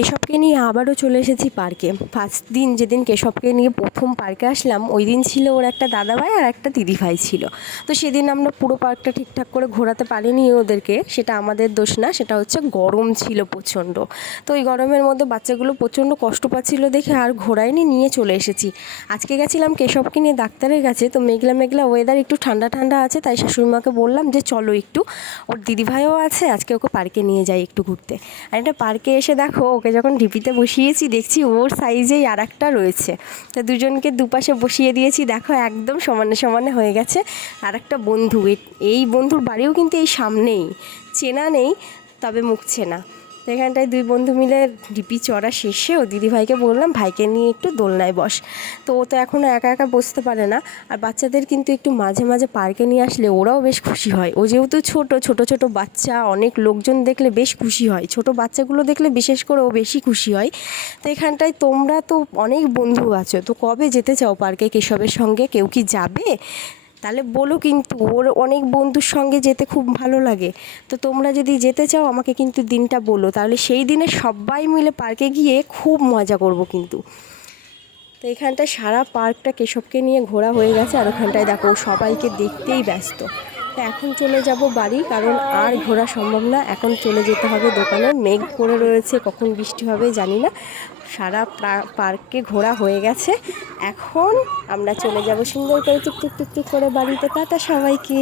কেশবকে নিয়ে আবারও চলে এসেছি পার্কে। ফার্স্ট দিন যেদিন কেশবকে নিয়ে প্রথম পার্কে আসলাম, ওই দিন ছিল ওর একটা দাদাভাই আর একটা দিদিভাই ছিল। তো সেদিন আমরা পুরো পার্কটা ঠিকঠাক করে ঘোরাতে পারিনি ওদেরকে, সেটা আমাদের দোষ না, সেটা হচ্ছে গরম ছিল প্রচণ্ড। তো ওই গরমের মধ্যে বাচ্চাগুলো প্রচণ্ড কষ্ট পাচ্ছিল দেখে আর ঘোরাইনি, নিয়ে চলে এসেছি। আজকে গেছিলাম কেশবকে নিয়ে ডাক্তারের কাছে। তো মেঘলা মেঘলা ওয়েদার, একটু ঠান্ডা ঠান্ডা আছে, তাই শাশুড়িমাকে বললাম যে চলো একটু, ওর দিদিভাইও আছে, আজকে ওকে পার্কে নিয়ে যাই একটু ঘুরতে। আর একটা পার্কে এসে দেখো, ওকে যখন ঢিপিতে বসিয়েছি দেখছি ওর সাইজেই আর একটা রয়েছে। তো দুজনকে দুপাশে বসিয়ে দিয়েছি, দেখো একদম সমানে সমানে হয়ে গেছে। আর একটা বন্ধু, এই বন্ধুর বাড়িও কিন্তু এই সামনেই, চেনা নেই তবে মুখ চেনা। তো এখানটায় দুই বন্ধু মিলে ঢিপি চড়া শেষে ও দিদিভাইকে বললাম ভাইকে নিয়ে একটু দোলনায় বস। তো ও তো এখনও একা একা বসতে পারে না। আর বাচ্চাদের কিন্তু একটু মাঝে মাঝে পার্কে নিয়ে আসলে ওরাও বেশ খুশি হয়। ও যেহেতু ছোট ছোট বাচ্চা, অনেক লোকজন দেখলে বেশ খুশি হয়। ছোট বাচ্চাগুলো দেখলে বিশেষ করে ও বেশি খুশি হয়। তো এখানটায় তোমরা তো অনেক বন্ধু আছো, তো কবে যেতে চাও পার্কে কেশবের সঙ্গে? কেউ কি যাবে? তাহলে বলো, কিন্তু ওর অনেক বন্ধুর সঙ্গে যেতে খুব ভালো লাগে। তো তোমরা যদি যেতে চাও আমাকে কিন্তু দিনটা বলো, তাহলে সেই দিনে সবাই মিলে পার্কে গিয়ে খুব মজা করব কিন্তু। তো এখানটায় সারা পার্কটা কেশবকে নিয়ে ঘোরা হয়ে গেছে, আর ওখানটায় দেখো সবাইকে দেখতেই ব্যস্ত। তো এখন চলে যাব বাড়ি, কারণ আর ঘোরা সম্ভব না। এখন চলে যেতে হবে দোকানে, মেঘ করে রয়েছে, কখন বৃষ্টি হবে জানি না। সারা পার্কে ঘোরা হয়ে গেছে, এখন আমরা চলে যাব সুন্দর করে টুকটুক টুকটুক করে বাড়িতে। টাটা সবাইকে।